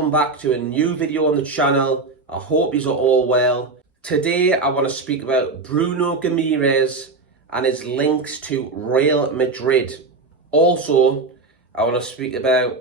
welcome back to a new video on the channel. I hope you are all well. Today I want to speak about Bruno Guimarães and his links to Real Madrid. Also, I want to speak about,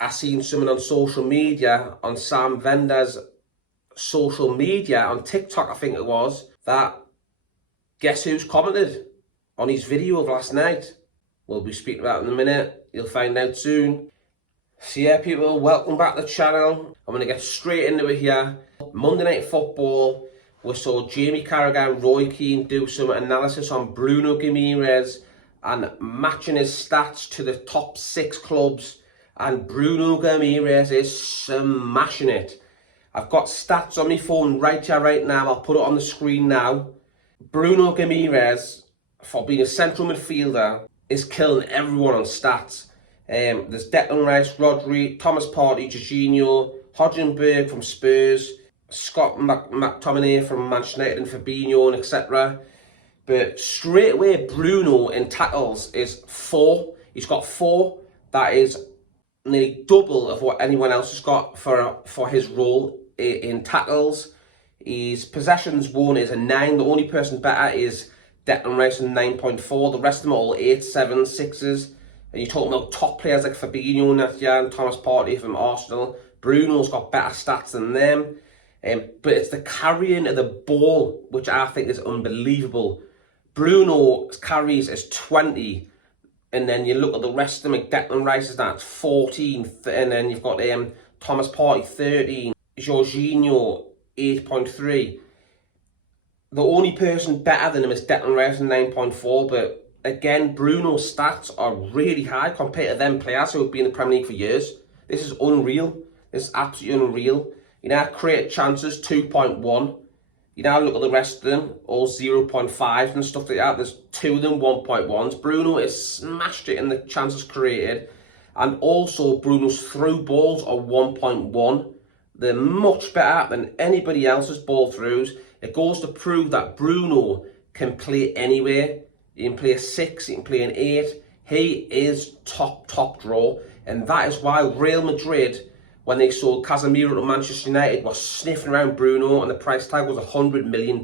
I seen someone on social media, on Sam Vender's social media, on TikTok I think it was, that guess who's commented on his video of last night? We'll be speaking about it in a minute. You'll find out soon. So yeah, people, welcome back to the channel. I'm going to get straight into it here. Monday Night Football, we saw Jamie Carragher and Roy Keane do some analysis on Bruno Guimarães and matching his stats to the top 6 clubs. And Bruno Guimarães is smashing it. I've got stats on my phone right here, right now. I'll put it on the screen now. Bruno Guimarães, for being a central midfielder, is killing everyone on stats. There's Declan Rice, Rodri, Thomas Partey, Jorginho, Hodgenberg from Spurs, Scott McTominay from Manchester United and Fabinho, and etc. But straight away, Bruno in tackles is 4. He's got 4. That is nearly double of what anyone else has got for his role in tackles. His possessions won is a 9. The only person better is Declan Rice and 9.4. The rest of them are all 8, 7, 6s. And you're talking about top players like Fabinho and Thomas Partey from Arsenal. Bruno's got better stats than them. But it's the carrying of the ball, which I think is unbelievable. Bruno's carries is 20. And then you look at the rest of them, like Declan Rice is that 14. And then you've got Thomas Partey 13. Jorginho 8.3. The only person better than him is Declan Rice and 9.4. But again, Bruno's stats are really high compared to them players who have been in the Premier League for years. This is unreal. This is absolutely unreal. You now create chances, 2.1. You now look at the rest of them, all 0.5 and stuff like that. There's 2 of them 1.1s. Bruno has smashed it in the chances created. And also, Bruno's through balls are 1.1. They're much better than anybody else's ball throughs. It goes to prove that Bruno can play anywhere. He can play a 6, he can play an 8. He is top draw. And that is why Real Madrid, when they sold Casemiro to Manchester United, was sniffing around Bruno, and the price tag was £100 million.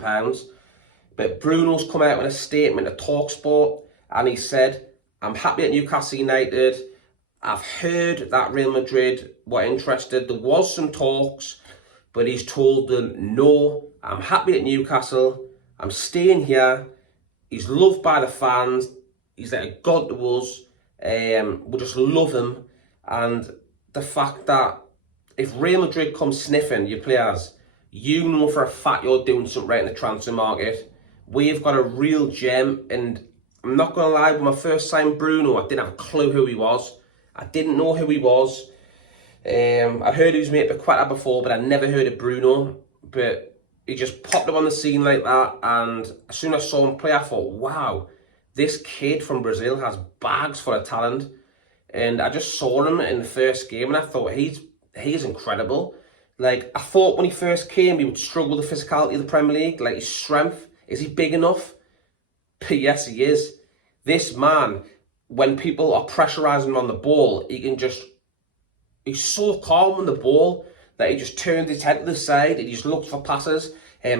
But Bruno's come out with a statement to TalkSport, and he said, I'm happy at Newcastle United. I've heard that Real Madrid were interested. There was some talks, but he's told them, no, I'm happy at Newcastle. I'm staying here. He's loved by the fans. He's like a god to us. We just love him. And the fact that if Real Madrid come sniffing your players, you know for a fact you're doing something right in the transfer market. We've got a real gem. And I'm not going to lie, when I first signed Bruno, I didn't have a clue who he was. I didn't know who he was. I heard he was made with Paqueta before, but I never heard of Bruno. But he just popped up on the scene like that, and as soon as I saw him play, I thought, wow, this kid from Brazil has bags for a talent. And I just saw him in the first game, and I thought, he's incredible. Like, I thought when he first came, he would struggle with the physicality of the Premier League, like his strength. Is he big enough? But yes, he is. This man, when people are pressurising him on the ball, he's so calm on the ball that he just turns his head to the side and he just looks for passes,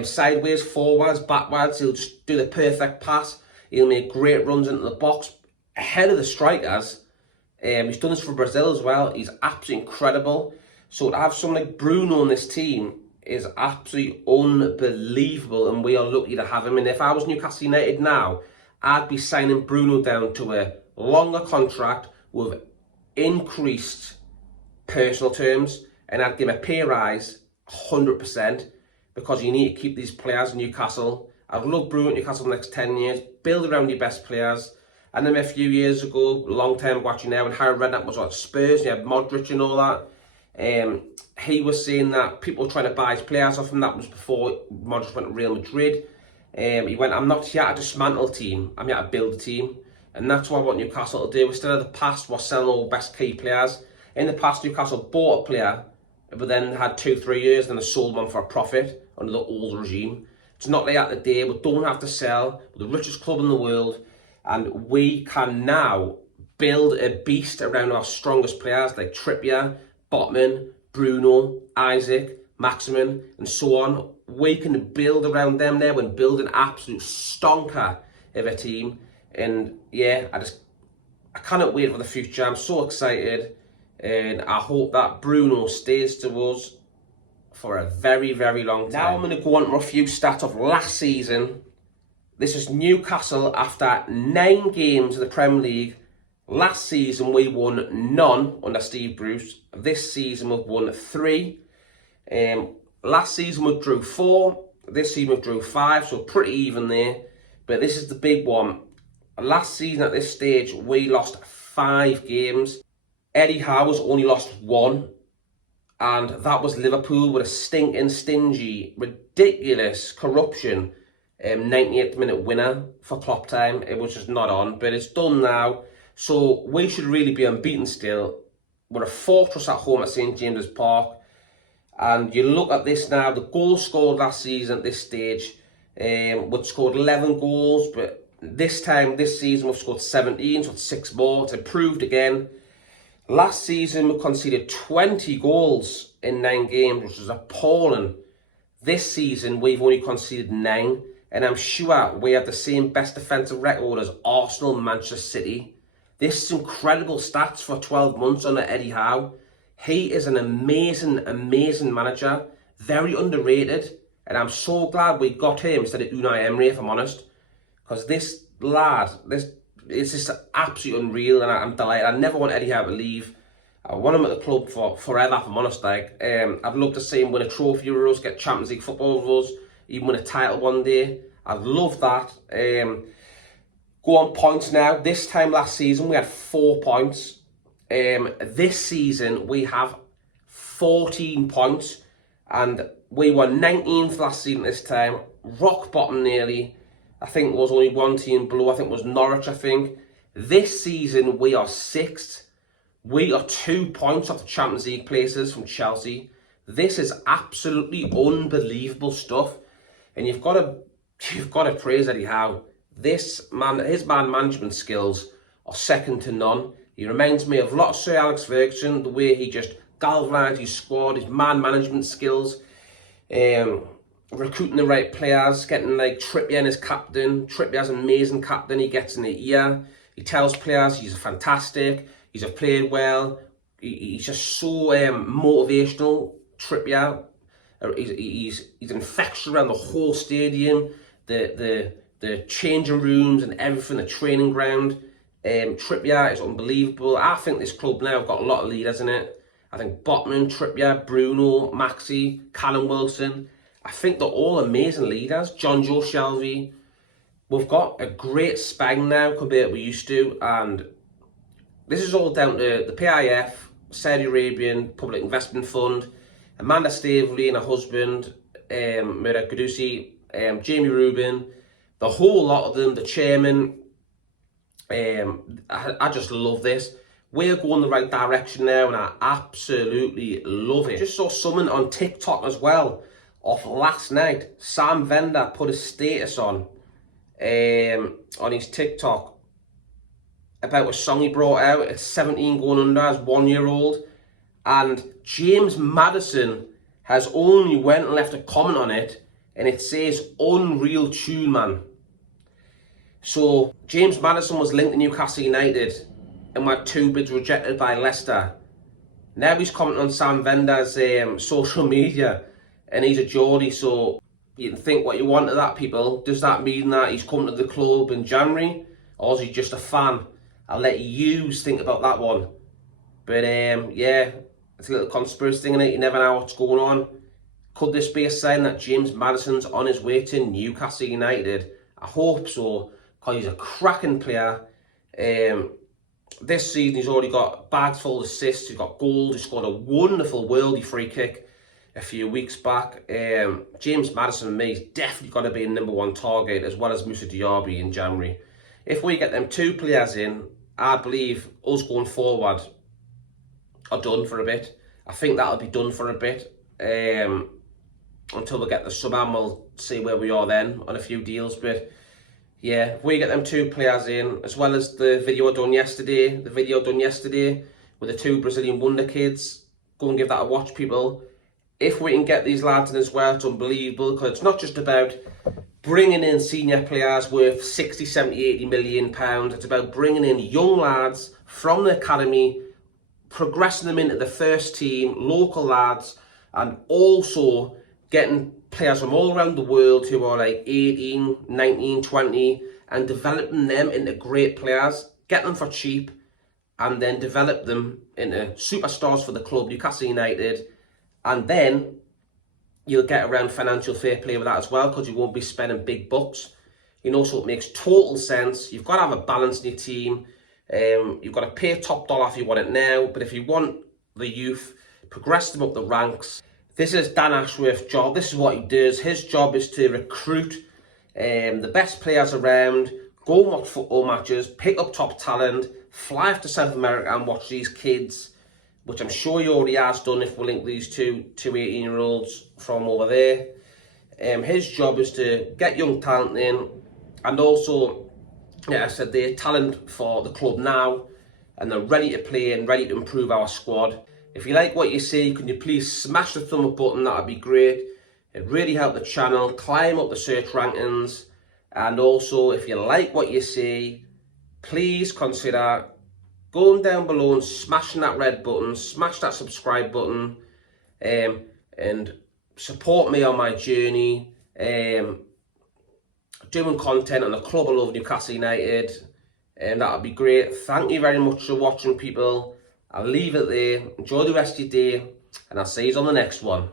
sideways, forwards, backwards. He'll just do the perfect pass. He'll make great runs into the box, ahead of the strikers. He's done this for Brazil as well. He's absolutely incredible. So to have someone like Bruno on this team is absolutely unbelievable, and we are lucky to have him. And if I was Newcastle United now, I'd be signing Bruno down to a longer contract with increased personal terms, and I'd give him a pay rise 100%, because you need to keep these players in Newcastle. I'd love Bruno at Newcastle the next 10 years. Build around your best players. And then a few years ago, a long time watching now, when Harry Redknapp was at Spurs, and you had Modric and all that, he was saying that people were trying to buy his players off him. That was before Modric went to Real Madrid. He went, I'm not here to dismantle a team, I'm here to build a team. And that's what I want Newcastle to do. Instead of the past, we're selling all the best key players. In the past, Newcastle bought a player, but then had 2-3 years, then they sold one for a profit under the old regime. It's not like that today. We don't have to sell. We're the richest club in the world, and we can now build a beast around our strongest players like Trippier, Botman, Bruno, Isaac, Maximin, and so on. We can build around them there and build an absolute stonker of a team. And yeah, I cannot wait for the future. I'm so excited, and I hope that Bruno stays to us for a very, very long time. Now I'm going to go on to a few stats of last season. This is Newcastle after 9 games in the Premier League. Last season we won none under Steve Bruce. This season we've won 3. Last season we drew 4. This season we drew 5, so pretty even there. But this is the big one. Last season at this stage we lost 5 games. Eddie Howe's only lost 1. And that was Liverpool with a stinking, stingy, ridiculous corruption 98th minute winner for Klopp time. It was just not on, but it's done now. So we should really be unbeaten still. We're a fortress at home at St James's Park. And you look at this now, the goals scored last season at this stage, we'd scored 11 goals, but this season we've scored 17, so it's 6 more. It's improved again. Last season we conceded 20 goals in 9 games, which is appalling. This season we've only conceded 9, and I'm sure we have the same best defensive record as Arsenal and Manchester City. This is incredible stats for 12 months under Eddie Howe. He is an amazing, amazing manager, very underrated, and I'm so glad we got him instead of Unai Emery, if I'm honest, because this lad, it's just absolutely unreal, and I'm delighted. I never want Eddie Howe to leave. I want him at the club for forever, if I'm honest. I'd love to see him win a trophy with us, get Champions League football with us, even win a title one day. I'd love that. Go on points now. This time last season we had 4 points. This season we have 14 points, and we were 19th last season this time. Rock bottom nearly. I think there was only one team below. I think it was Norwich, I think. This season we are 6th. We are 2 points off the Champions League places from Chelsea. This is absolutely unbelievable stuff, and you've got to praise Eddie Howe. His man management skills are second to none. He reminds me of a lot of Sir Alex Ferguson, the way he just galvanised his squad, his man management skills, recruiting the right players, getting like Trippier as captain. Trippier's an amazing captain. He gets in the ear. He tells players he's fantastic. He's played well. He's just so motivational. Trippier. He's infectious around the whole stadium. The changing rooms and everything, the training ground. Trippier is unbelievable. I think this club now have got a lot of leaders in it. I think Botman, Trippier, Bruno, Maxi, Callum Wilson. I think they're all amazing leaders. John Joe Shelby. We've got a great spine now compared to what we used to, and this is all down to the PIF, Saudi Arabian Public Investment Fund, Amanda Staveley and her husband, Mira Gadusi, Jamie Rubin, the whole lot of them, the chairman. I just love this. We're going the right direction now, and I absolutely love it. Just saw something on TikTok as well of last night. Sam Vender put a status on his TikTok about a song he brought out. It's 17 going under as 1-year-old, and James Maddison has only went and left a comment on it, and it says unreal tune, man. So James Maddison was linked to Newcastle United and had 2 bids rejected by Leicester. Now he's commenting on Sam Vender's social media, and he's a Geordie, so you can think what you want of that, people. Does that mean that he's coming to the club in January, or is he just a fan? I'll let you think about that one. But yeah, it's a little conspiracy thing in it. You never know what's going on. Could this be a sign that James Maddison's on his way to Newcastle United? I hope so, because he's a cracking player. This season he's already got bags full of assists, he's got goals, he scored a wonderful worldie free kick a few weeks back. James Maddison and me is definitely going to be a #1 target, as well as Moussa Diaby in January. If we get them 2 players in, I believe us going forward are done for a bit. I think that'll be done for a bit until we get the summer, and we'll see where we are then on a few deals. But yeah, if we get them 2 players in, as well as the video done yesterday with the 2 Brazilian wonder kids, Go and give that a watch, people. If we can get these lads in as well, it's unbelievable, because it's not just about bringing in senior players worth 60, 70, 80 million pounds. It's about bringing in young lads from the academy, progressing them into the first team, local lads, and also getting players from all around the world who are like 18, 19, 20, and developing them into great players, get them for cheap, and then develop them into superstars for the club, Newcastle United, and then you'll get around financial fair play with that as well, because you won't be spending big bucks. You know, so it makes total sense. You've got to have a balance in your team. You've got to pay top dollar if you want it now, but if you want the youth, progress them up the ranks. This is Dan Ashworth's job. This is what he does. His job is to recruit the best players around, go and watch football matches, pick up top talent, fly off to South America and watch these kids, which I'm sure he already has done if we link these two 18-year-olds from over there. His job is to get young talent in, and also, yeah, I said, they're talent for the club now, and they're ready to play and ready to improve our squad. If you like what you see, can you please smash the thumb up button? That would be great. It really helped the channel climb up the search rankings. And also, if you like what you see, please consider going down below and smashing that red button, smash that subscribe button, and support me on my journey, doing content on the club I love, Newcastle United, and that would be great. Thank you very much for watching, people. I'll leave it there. Enjoy the rest of your day, and I'll see you on the next one.